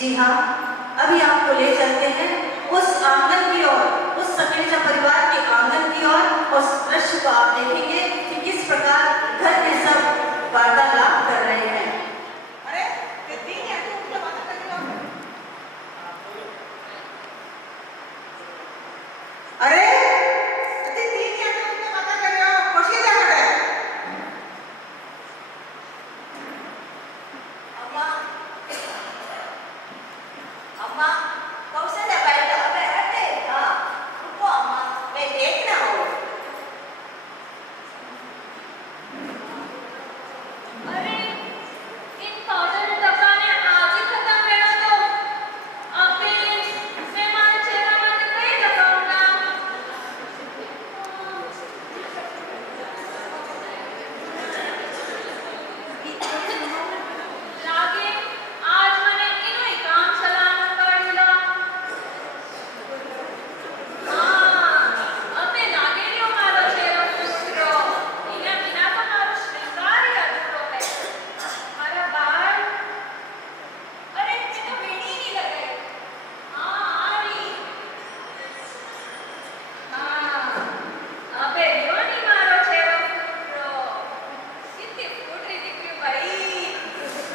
जी हाँ, अभी आपको ले चलते हैं उस आंगन की ओर, उस सकेजा परिवार के आंगन की ओर। उस दृश्य को आप देखेंगे कि किस प्रकार घर के सब वार्तालाप कर रहे हैं। अरे कितनी है तू उनसे बात कर रही हो? अरे कितनी है तू उनसे बात कर रही हो? खुशी क्या कर रहा है? अम्मा, अम्मा, कौशल्या बाई का अबे हटे था। रुको अम्मा, मैं देखना हूँ। अरे, इन पाउडर डब्बा ने आज ही खत्म करना तो अबे मैं मारे चेहरा मत कहीं लगाऊंगा। लागे आज मैंने इनो ही काम चलाना पड़ेगा। अबे लागे नहीं हो मारो चेहरा पूरो। इना बिना तो मारो श्रृंगार ही अधूरो है। मारा बाल, अरे मैं तो वेणी नहीं लगाई। आ रही। अबे यो नहीं मारो चेहरा पूरो। कितनी फूट रही दिख रही भाई।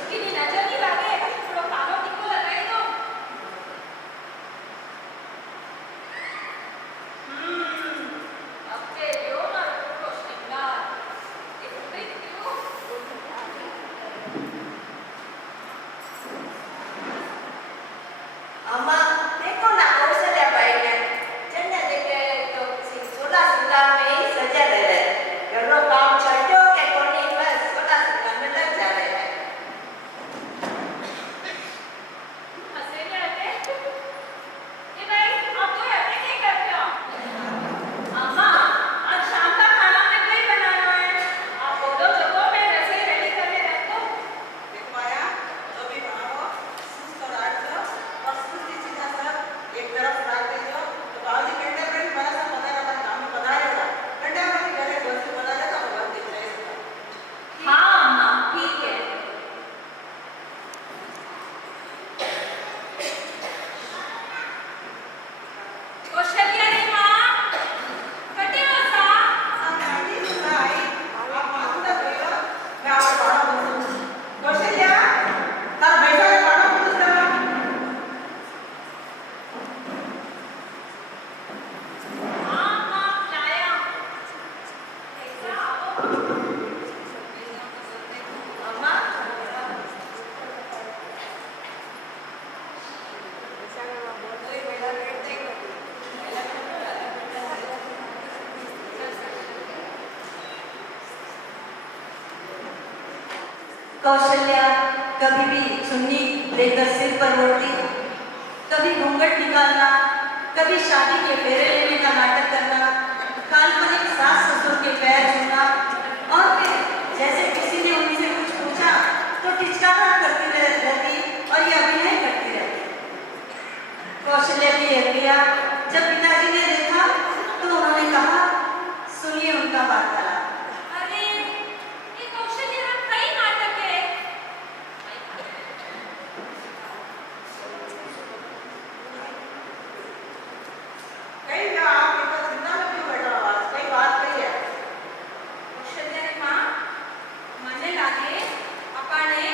कितनी नजर नहीं लागे। थोड़ा कानो टिको लगाई दो। अबे यो मारो पूरो श्रृंगार। ये फूट रही दिख रही हो। अम्मा देखो ना कौशल्या बाई ने जन्ने देखे तो सोलह श्रृंगार में ही सजे रहे। घरों काम छड्यो के कोनी बस सोलह श्रृंगार में लग जा रहे हैं। हंसे नहीं आते? ये भाई आप तो ऐसे नहीं करते हो। अम्मा आज शाम का खाना मैं को ही बनाना है। आप बोलो जगह मैं वैसे ही रेडी करके रख दो। देखो आया जो भी बनाओ सूस तो डाल दो और सूस की चीज़ें सब एक तरफ डाल दीजिए। तो बाजी कंडे पर बड़ा सा पता रहता काम बना रहेगा। कंडे पर गले दोस्त बना रहता वो बहुत दिख रहा है। हाँ अम्मा ठीक है। कौशल्या री माँ कटे हो सा। आप नाटी सुना आई आप मालूम तो बोलो मैं और बड़ा बोलूँ कौशल्या तार बैठा है बड़ा बोलूँ जरा हाँ अम्मा लाया। कैसा आओ अम्मा। कोई मेला बैठ देगा। कौशल्या कभी भी चुन्नी लेकर सिर पर ओढ़ती, कभी घूंघट निकालना, कभी शादी के फेरे लेने का नाटक करना, काल्पनिक सास ससुर के पैर छूना, और फिर जैसे किसी ने उनसे कुछ पूछा तो टिचकारा करती रहती और ये अभिनय करती रहती। कौशल्या की यह क्रिया जब पिताजी ने देखा तो उन्होंने कहा, सुनिए उनका वार्तालाप। अरे ये कौशल्या का कई नाटक है। कई ना आप इतना जिंदा में क्यों बैठा हुआ कोई बात नहीं है। कौशल्या री माँ मने लागे अपाने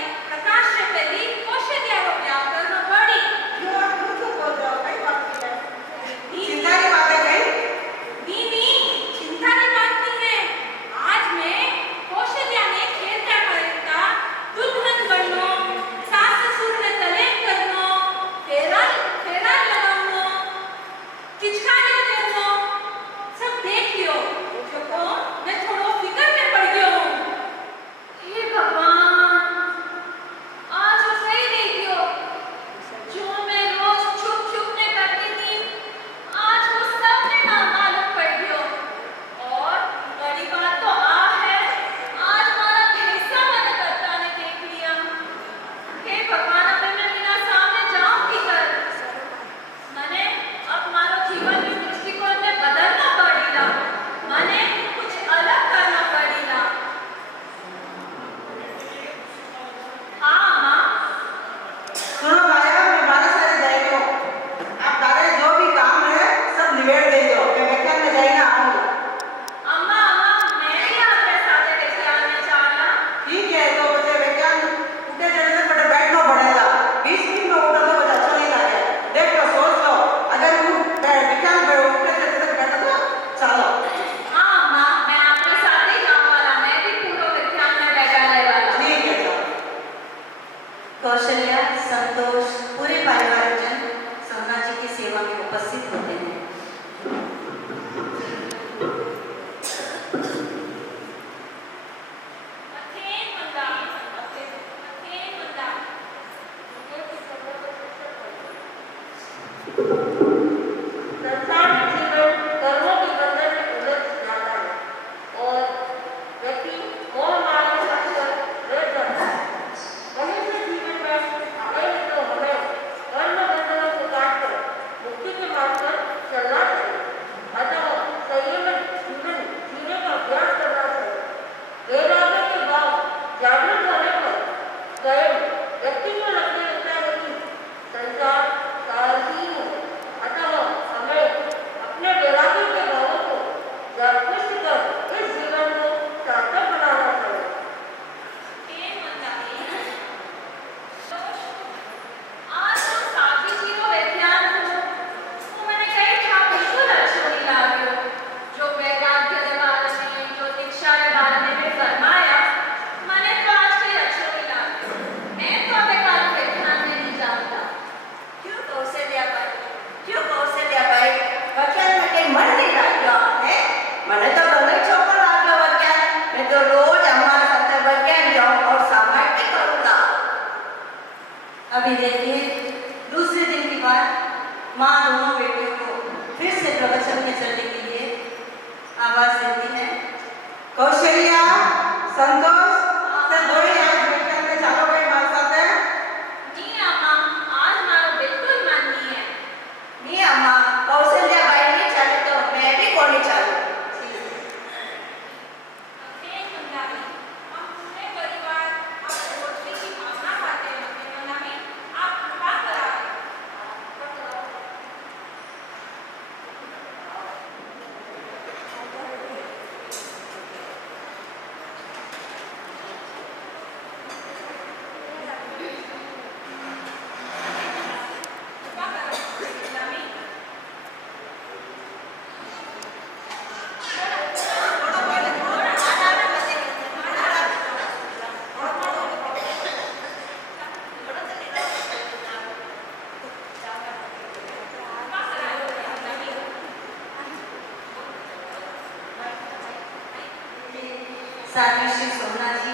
कौशल्या, संतोष, पूरे परिवारजन सोना जी की सेवा में उपस्थित होते हैं। मथेन मंदावी, मथेन मंदावी। संसार में जीवन कर्मों के बंधन में उलझ जाता है और व्यक्ति मोह माया में फंसकर रह जाता है। मनुष्य जीवन में आगे तो हमें कर्म बंधनों को काटकर मुक्ति के मार्ग पर चलना चाहिए। अतः संयमित जीवन जीने का अभ्यास करना चाहिए। वैराग्य के बाद जागृत होने पर स्वयं व्यक्ति को लगने लगता है कि संसार सारहीन है। अतः हमें अपने वैराग्य के भावों को जागृत कर इस जीवन को सार्थक बनाना चाहिए। मथेन मंदावी। आज तो साथी जी को व्याख्यान हो, वो मैंने कई था बिल्कुल अच्छो नहीं लाग्यो। जो वैराग्य के बारे में, जो दीक्षा के बारे में भी फरमाया, मैंने तो आज कोई अच्छो नहीं लाग्यो। मैं तो अबे कल व्याख्यान में नहीं जाऊंगा। क्यों कौशल्या भाई वचन में कई मन नहीं लाग्यो आपने? मने तो गमे छोको लाग्यो वचन। मैं तो रोज हमारे साथ वचन जाऊं और सामर्थ्य करूंगा। अभी देखिए, दूसरे दिन की बात, माँ दोनों बेटियों को फिर से प्रवचन में चलने के लिए आवाज देती है। कौशल्या, संतोष, ते दोई आज व्याख्यान में चालो भाई मार साथे। नहीं अम्मा, आज मारो बिल्कुल मन नहीं है। नहीं अम्मा, कौशल्या भाई नहीं चले तो मैं भी कौन नहीं चलूं। मथेन मंदावी। हम पूरे परिवार आप रोटली की भावना पाते हैं। मथेन मंदावी, आप कृपा कराएं। कृपा कराएं, मथेन मंदावी। साथी श्री सोना जी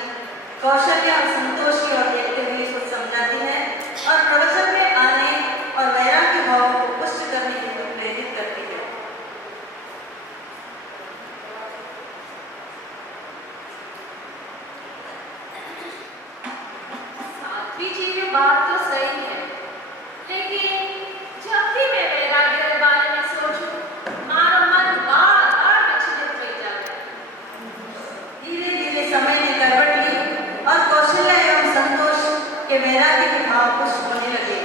कौशल्या और संतोष की ओर देखते हुए कुछ समझाती है और प्रवचन में आने और वैराग्य भावों को पुष्ट करने के लिए प्रेरित करती है। साध्वी जी की बात तो सही है, लेकिन जब भी मैं वैराग्य के बारे में सोचूं, मारो मन बार-बार विचलित हो जाता है। धीरे धीरे समय ने करवट ली और कौशल्या एवं संतोष के वैराग्य के भाव पुष्ट होने लगे।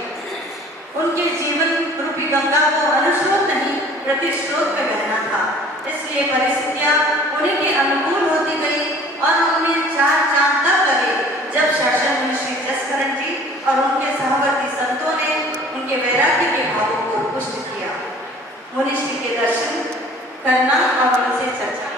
उनके जीवन रूपी गंगा को अनुस्रोत नहीं प्रतिस्रोत में बहना था, इसलिए परिस्थितियां उन्हीं के अनुकूल होती गई और उन्हें चार चांद तब लगे जब शासन मुनि श्री जसकरण जी और उनके सहवर्ती संतों ने उनके वैराग्य के भावों को पुष्ट किया। मुनि श्री के दर्शन करना और उनसे चर्चा।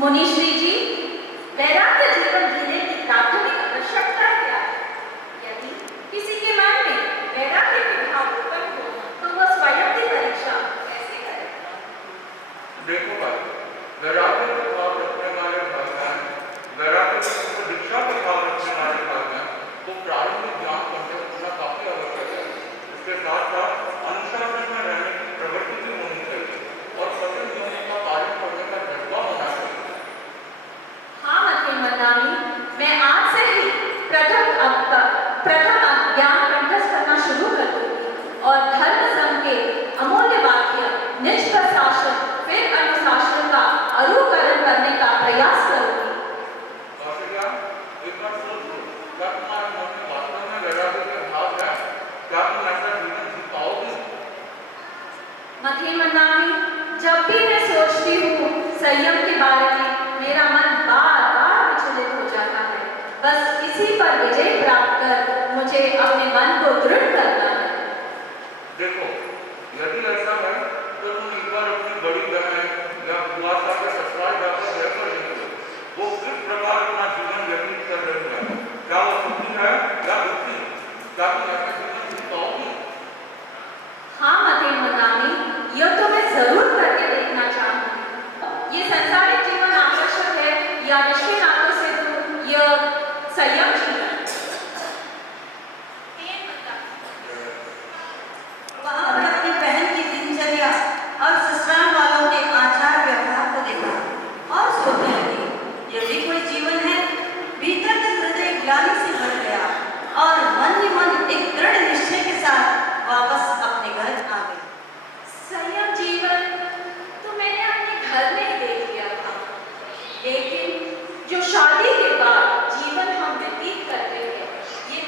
मुनिश्री जी, वैराग्य जीवन जीने की प्राथमिक आवश्यकता क्या है? यदि किसी के मन में वैराग्य के भाव उत्पन्न हो, तो वह स्वयं की परीक्षा कैसे करे? देखो भाई, वैराग्य के भाव रखने वाले भगवान, वैराग्य के दीक्षा के भाव रखने वाले भगवान को प्रारंभिक ज्ञान कंठस्थ होना काफी आवश्यक है। इसके साथ साथ अनुशासन में रहने की प्रवृत्ति भी होनी चाहिए और सभी नियमों का पालन करने का जज्बा होना चाहिए। हाँ मथेन मंदावी, मैं आज से ही प्रथम ज्ञान कंठस्थ करना शुरू कर दूंगी और धर्म संघ के अमूल्य वाक्य निज प्रशासन फिर अनुशासन का अनुकरण करने का प्रयास करूंगी। कौशल्या, एक बार सोचो, क्या तुम्हारे मन में वास्तव में वैराग्य के भाव है? क्या तुम ऐसा जीवन जी पाओगी? मथेन मंदावी, जब भी मैं सोचती हूँ संयम के बारे में, मेरा मन बार-बार विचलित हो जाता है। बस इसी पर विजय प्राप्त कर मुझे अपने मन को दृढ़ करना है। देखो, यदि ऐसा है तो तुम एक बार अपनी दुर्वासा के ससुराल जाकर रहकर नहीं हो, वो किस प्रकार अपना जीवन व्यतीत कर रही है, क्या वो सुखी है या दुखी, क्या तुम ऐसे जीवन जी पाओगी? हाँ मते मदानी, यह तो मैं जरूर करके देखना चाहूंगी। ये संसारिक जीवन आवश्यक है या रिश्ते नातों से दूर यह संयम जीवन? वहां पर अपनी बहन की दिनचर्या और ससुराल वालों के आचार व्यवहार को देखा और सोचने लगी, ये भी कोई जीवन है? भीतर तक हृदय ग्लानि से भर गया और मन ही मन एक दृढ़ निश्चय के साथ वापस अपने घर आ गई। संयम जीवन तो मैंने अपने घर में ही देख लिया था, लेकिन जो शादी के बाद जीवन हम व्यतीत करते हैं, ये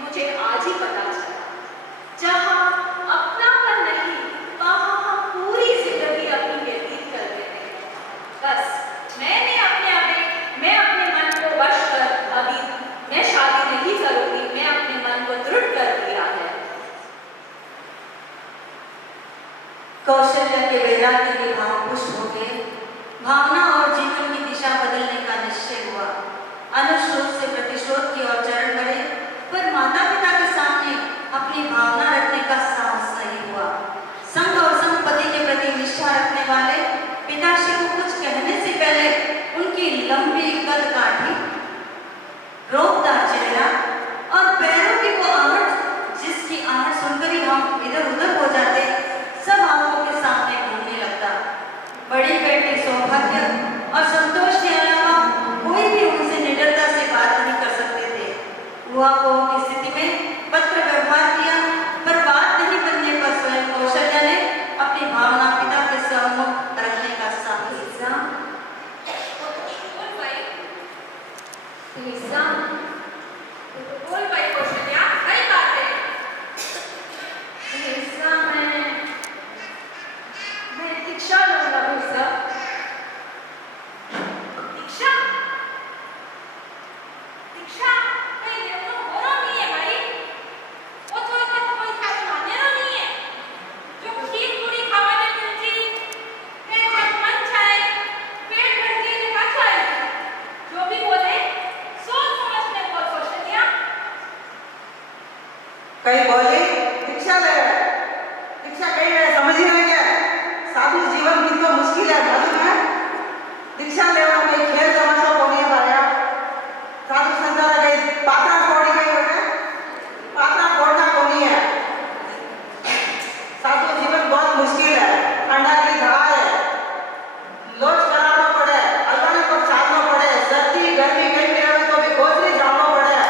मुझे आज ही पता चला। जहाँ अपनापन नहीं, वहाँ हम पूरी जिंदगी अपनी व्यतीत कर देते हैं। बस मैं अपने मन को वश कर अभी मैं शादी नहीं करूंगी, मैं अपने मन को दृढ़ कर लिया है। कौशल्या के वैराग्य के भाव पुष्ट हो गए, भावना और जीवन की दिशा बदलने का निश्चय हुआ। अनुश्रोत से प्रतिश्रोत की ओर चरण बढ़े, पर माता पिता के सामने अपनी भावना रखने का साहस नहीं हुआ। संघ और संपत्ति के प्रति निष्ठा रखने वाले पिताश्री को कुछ कहने से पहले उनकी लंबी कद काठी, रोबदार चेहरा और पैरों की वो आहट, जिसकी आहट सुनकर ही हम इधर उधर हो जाते, सब आंखों के सामने घूमने लगता। बड़ी बेटी सौभाग्य और संतोष के अलावा कोई भी उनसे निडरता से बात नहीं कर सकते थे। हुआ को की स्थिति में पत्र व्यवहार किया, पर बात नहीं बनने पर स्वयं कौशल्या ने अपनी भावना पिता के सम्मुख रखने का साहस किया। बोल भाई कौशल्या, सही बात है। मैं दीक्षा लूंगा भैया। दीक्षा? दीक्षा कहीं देवनो हो रहा नहीं है भाई। वो तो इसका तो कोई खास माने नहीं है। जो खीर पूरी खावाने मिलती, मैं जब मन चाहे पेट भर के निकाल खाए। जो भी बोले सोच समझ में बोल कौशल्या। कहीं बोली दीक्षा ले रहा है, दीक्षा कहीं रहे समझ ही नहीं है। साधु जीवन की तो मुश्किल है मालूम है। दीक्षा लेना कोई खेल तमाशा को नहीं पाया। साधु संसार गई पात्रा फोड़ी गई बेटा, पात्रा फोड़ना को नहीं है। साधु जीवन बहुत मुश्किल है, ठंडा की धार है, लोच कराना पड़े, अल्लाह को छाड़ना पड़े, सर्दी गर्मी कहीं भी रहे तो भी गोदरी जाना पड़े।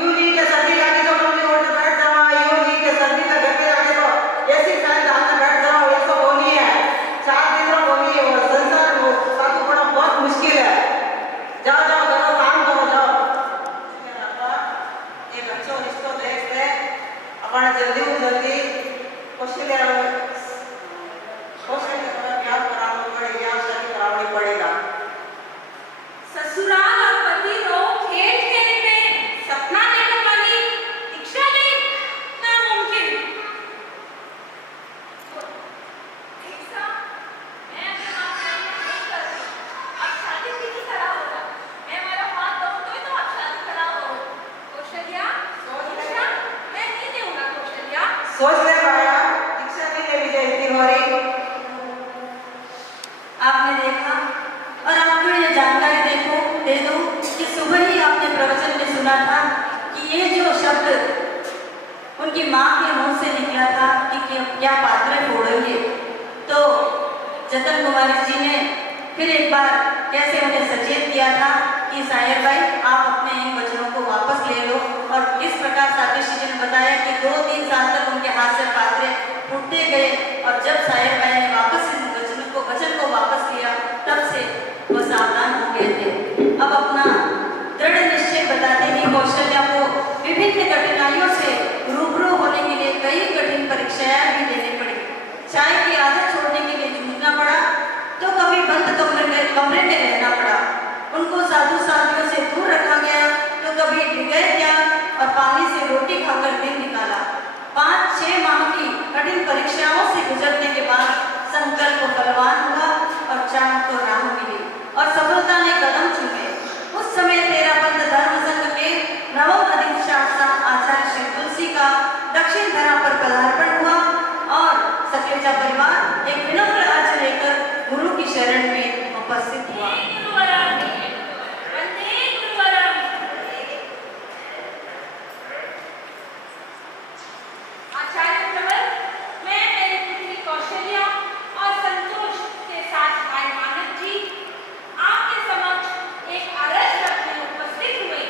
यूं नहीं के सर्दी लगी तो मम्मी उठ बैठ जावा, यूं नहीं के सर्दी का घर के आगे तो ऐसी फैन डालकर बैठ जाओ, ये सब होनी है। 4 दिन में होनी है। और संसार में साधु पड़ा बहुत मुश्किल है। जाओ जाओ करो, काम करो, जाओ। एक अच्छा रिश्ता देखते अपन जल्दी कौशल्या प्यार कराना पड़ेगा, शादी करानी पड़ेगा। ससुराल और पति रो खेल खेलते सपना देखने वाली दीक्षा ने नामुमकिन। दीक्षा, मैं अपने आप से नहीं करती। अब शादी किसी तरह होगा। मैं मेरा हाथ दूँ तो आप शादी कराओ। कौशल्या, दीक्षा, मैं नहीं दूंगा कौशल्या। सोच ले पाया दीक्षा की ले भी जाती हो रही। आपने देखा और आपको ये जानकारी दे दूं कि सुबह ही आपने प्रवचन में सुना था कि ये जो शब्द उनकी माँ के मुंह से निकला था कि क्या पात्रे फोड़ेंगे, तो जतन कुमारी जी ने फिर एक बार कैसे उन्हें सचेत किया था कि सायर भाई आप अपने इन वचनों को वापस ले लो। और इस प्रकार साकेशी जी ने बताया कि 2-3 साल तक उनके हाथ से पात्रे फूटते गए, और जब सायर भाई ने वापस इन वचन को वापस लिया, तब से वो सावधान हो गए थे। अब अपना दृढ़ निश्चय बताते ही कौशल्या को विभिन्न कठिनाइयों से रूबरू होने के लिए कई कठिन परीक्षाएं भी देनी पड़ी। चाय की आदत छोड़ने के लिए जूझना पड़ा, तो कभी बंद कमरे में रहना पड़ा। उनको साधु साधियों से दूर रखा गया, तो कभी डिगैर त्याग और पानी से रोटी खाकर दिन निकाला। 5-6 माह की कठिन परीक्षाओं से गुजरने के बाद समूचा परिवार एक विनम्र अर्ज लेकर गुरु की शरण में उपस्थित हुआ। आचार्य प्रवर, मैं मेरी पुत्री कौशल्या और संतोष के साथ भाई मानव जी आपके समक्ष एक अरज रखने उपस्थित हुए।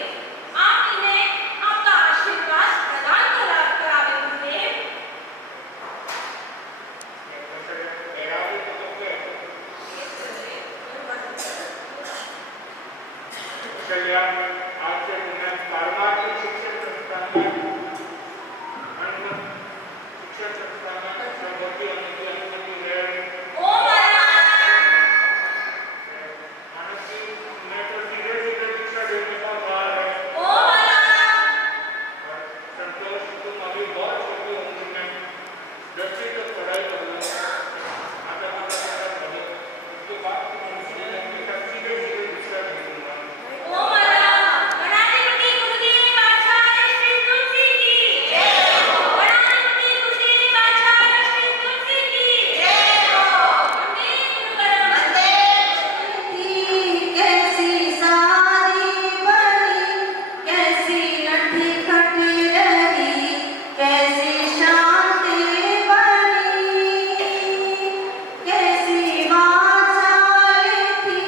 आप इन्हें आपका आशीर्वाद प्रदान करावे गुरुदेव। आज से मैं पारमार्थिक शिक्षण संस्थान में शिक्षण संस्थान में सर्वोच्च अनुमति ले ओ महाराज, मानसी मैं तो सीधे सीधे शिक्षा देने का भार है। ओ महाराज, संतोष तुम अभी बहुत छोटे उम्र में 10वीं तक पढ़ाई कर लो, आता पढ़ो, उसके बाद तुम सीधे सीधे शिक्षा दे दूंगा। ओ महाराज, गणाधिपति गुरुदेव आचार्य श्री तुलसी की जय हो। गणाधिपति गुरुदेव आचार्य श्री तुलसी की जय हो। वंदे गुरुवरम। कैसी सारी बनी, कैसी नटखट रही, कैसी शांति बनी, कैसी वाचाल थी,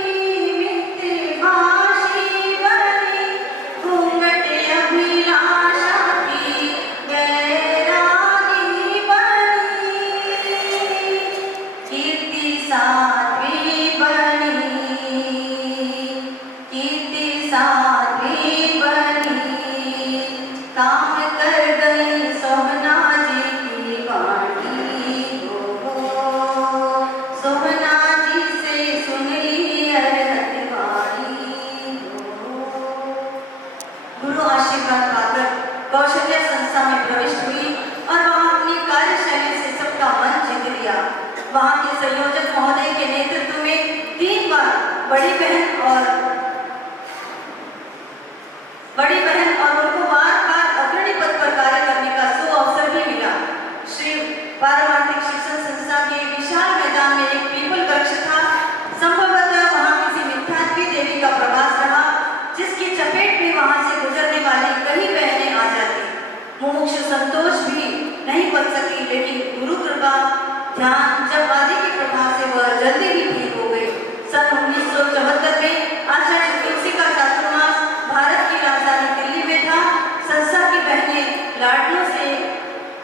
मितभाषी बनी, घूंघट अभिलाषा थी, वैरागी बनी, कीर्ति साध्वी बनी, कीर्ति साध्वी बनी, काम कर गई सोहना जी की वाणी हो, सोहना जी से सुन ली अरहत वाणी हो। गुरु आशीर्वाद पाकर कौशल्या संस्था में प्रविष्ट हुई और वहां अपनी कार्यशैली से सबका मन जीत लिया। वहां के संयोजक महोदय के नेतृत्व में 3 बार बड़ी बहन और उनको बार अग्रणी पद पर कार्य करने का सुअवसर भी मिला। श्री पारमार्थिक शिक्षण संस्था के विशाल मैदान में एक पीपल वृक्ष था। संभवतः वहां किसी मिथ्यात्वी देवी का प्रवास रहा, जिसकी चपेट में वहां से गुजरने वाली कई बहनें आ जाती। मुमुक्षु संतोष भी नहीं बच सकी, लेकिन गुरु कृपा ध्यान जब आदि की प्रभा से वह जल्दी ही ठीक हो गई। सन 1974 में आचार्य तुलसी का चातुर्मास भारत की राजधानी दिल्ली में था। संस्था की बहनें लाडनों से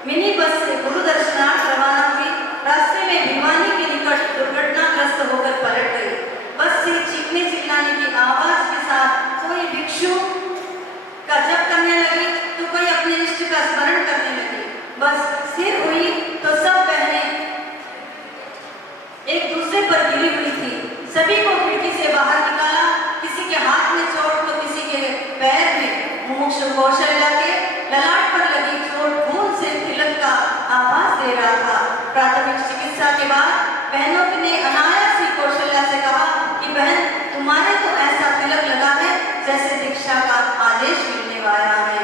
मिनी बस से गुरु दर्शनार्थ रवाना हुई। रास्ते में भिवानी के निकट दुर्घटनाग्रस्त होकर पलट गई। बस से चीखने चिल्लाने की आवाज के साथ कोई भिक्षु का जप करने लगी तो कोई अपने इष्ट का स्मरण करने लगी। बस स्थिर हुई तो सब बहनें एक दूसरे पर गिरी हुई थी। सभी को खिड़की से बाहर निकाला, किसी के हाथ में चोट तो किसी के पैर में। मुमुक्षु कौशल्या के ललाट पर लगी चोट खून से तिलक का आभास दे रहा था। प्राथमिक चिकित्सा के बाद बहनों ने अनायास ही कौशल्या से कहा कि बहन, तुम्हारे तो ऐसा तिलक लगा है जैसे दीक्षा का आदेश मिलने वाला है।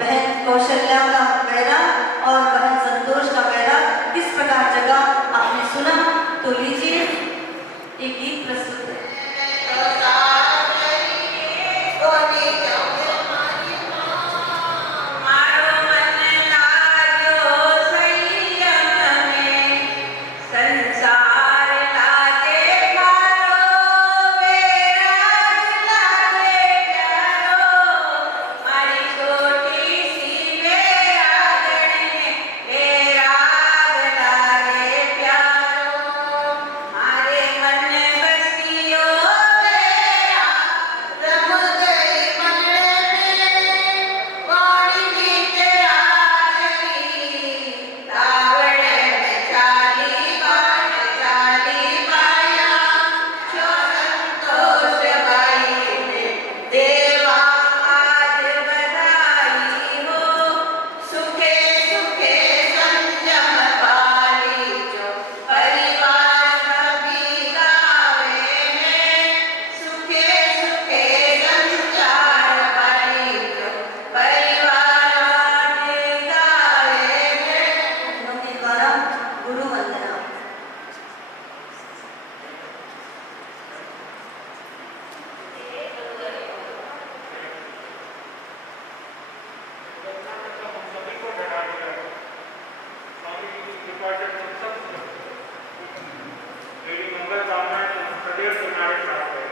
बहन कौशल्या का वैराग और बहन संतोष का वैराग किस प्रकार जगा आपने सुना, तो लीजिए एक गीत प्रस्तुत है। मारे मन बसियो मंगलकामनाएं सदैव तुम्हारे साथ है।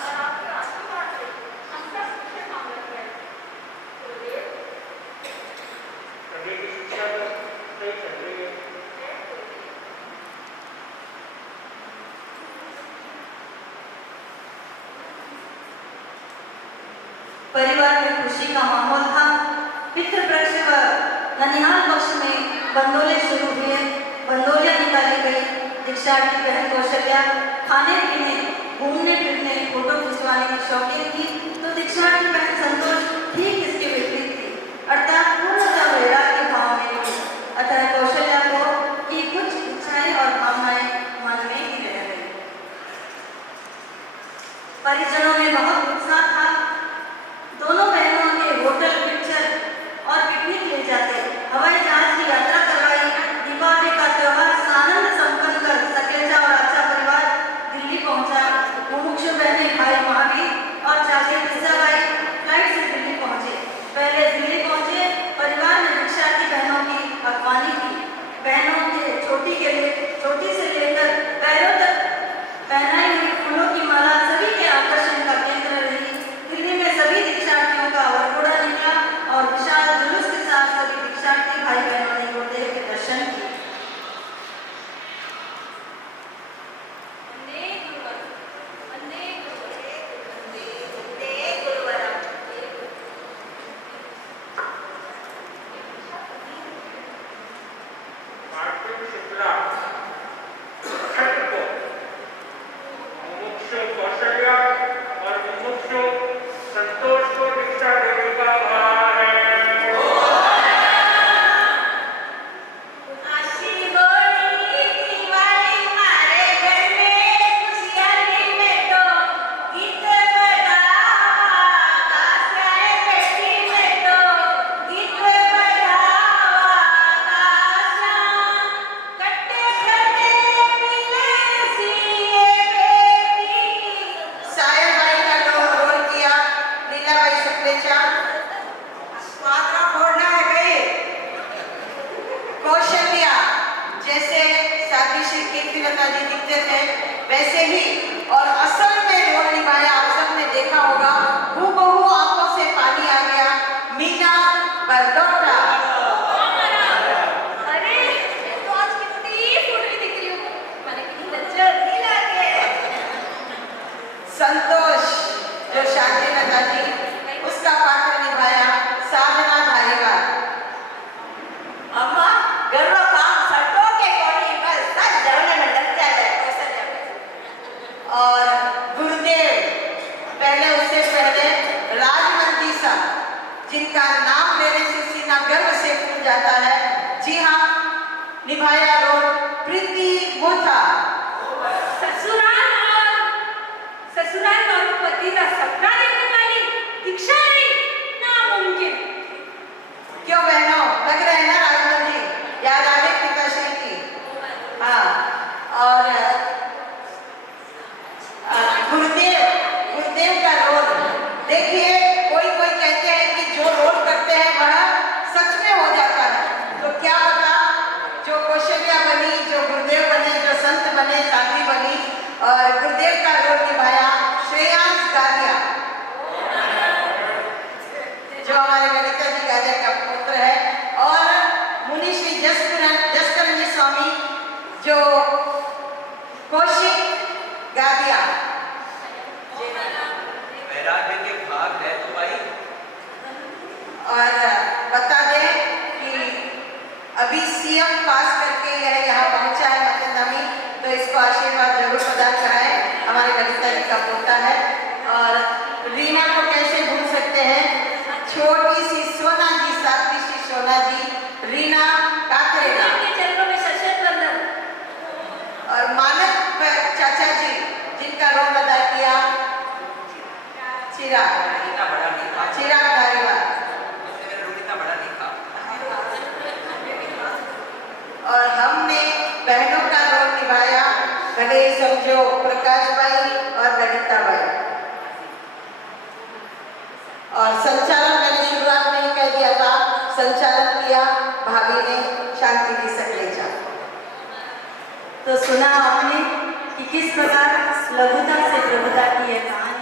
और आपके आशीर्वाद से हम सब सुखी कामना करें। गुरुदेव, कभी की शिक्षा तो सही चल रही है। परिवार में खुशी का माहौल था। पितृपक्ष व ननिहाल पक्ष में बंदोले शुरू हुए, बंदोलियां निकाली गई। दीक्षार्थी बहन कौशल्या खाने पीने, घूमने फिरने, फोटो खिंचवाने की शौकीन थी, तो दीक्षार्थी बहन संतोष ठीक इसके विपरीत थी, अर्थात पूर्णतः वैराग्य भाव में थी। अतः कौशल्या को की कुछ इच्छाएं और भावनाएं मन में ही रह गई। परिजनों में बहुत उत्साह था। दोनों बहनों के होटल, पिक्चर और पिकनिक ले जाते, हवाई जहाज की यात्रा करवाई। दीपावली का त्योहार सानंद संपन्न कर सकेजा और आचा परिवार दिल्ली पहुंचा। मुमुक्षु बहने भाई महावीर और चाची पिस्साबाई फ्लाइट से दिल्ली पहुंचे। पहले दिल्ली पहुंचे, परिवार ने दीक्षार्थी बहनों की अगवानी की। बहनों के चोटी से लेकर पैरों तक पहनाई हुई फूलों की माला सभी के आकर्षण का केंद्र रही। दिल्ली में सभी दीक्षार्थियों का वरघोड़ा निकला और विशाल जुलूस के साथ सभी दीक्षार्थी भाई बहनों ने गुरुदेव के दर्शन किए। वंदे गुरुवरम, वंदे गुरुवरम, वंदे गुरुवरम। कार्तिक शुक्ला छठ को मुमुक्षु कौशल्या और मुमुक्षु संतोष को दीक्षा देने का भार है। आशी गोरी दिवाली मारे घर में खुशहाली में तो गीत बजावा, कासियाए बेटी में तो गीत बजावा, कासिया कट्टे कट्टे मिले सिए बेटी। सायर बाई का रोल किया लीलाबाई शुक्लेचा। मात्रा फोड़ना है गई। कौशल्या जैसे साथी श्री कीर्तिलता जी दिखते थे वैसे ही और असल में रोल निभाया। आप सबने देखा होगा, हूबहू आंखों से पानी आ गया। मीना बरदौटा। अरे मैं तो आज कितनी फुर्ती दिख रही हूँ, मैंने कितनी लज्जत नहीं लागे। संतोष जो शांतिलता जी उसका पात्र निभाया साधना धारीवाल। अम्मा गर्व काम सटो के कोनी बस सच जवने में लग जाए कौशल्या में। और गुरुदेव पहले उससे पहले राजमंत्री साहब जिनका नाम लेने से सीना गर्व से फूल जाता है। जी हाँ, निभाया रोल प्रीति मोथा। ससुराल और पति का सपना देखने वाली दीक्षा नहीं नामुमकिन। क्यों बहनों, लग रहे हैं ना राजमंत्री, याद आ गई पिताश्री की। हाँ, और गुरुदेव का रोल देखिए, कोई कहते हैं कि जो रोल करते हैं वह सच में हो जाता है, तो क्या पता जो कौशल्या बनी, जो गुरुदेव बने, जो संत बने, साध्वी बनी। और गुरुदेव का रोल निभाया श्रेयांश गादिया, जो हमारे ललिता जी गादिया का पुत्र है। और मुनि श्री जसकरण जी स्वामी जो कौशिक गादिया। वैराग्य के भाग है तो भाई। और बता दें कि अभी सीएम पास करके यह यहाँ पहुंचा है मतदानी, तो इसको आशीर्वाद जरूर प्रदान कराएं। हमारे ललिता जी का पोता है। और रीना को कैसे भूल सकते हैं, छोटी सी सोना जी, साथी सी सोना जी, रीना काकरेगा। के चरणों में सशक्त वंदन। और मानक चाचा जी जिनका रोल अदा किया चिराग इतना बड़ा नहीं था। धारीवाल। उसने मेरा रोल इतना बड़ा नहीं था। और हमने बहनों का रोल निभाया, भले ही समझो प्रकाश भाई और ललिता भाई। और संचालन मैंने शुरुआत में ही कह दिया था, संचालन किया भाभी ने शांति दी सकलेचा। तो सुना आपने कि किस प्रकार लघुता से प्रभुता की यह कहानी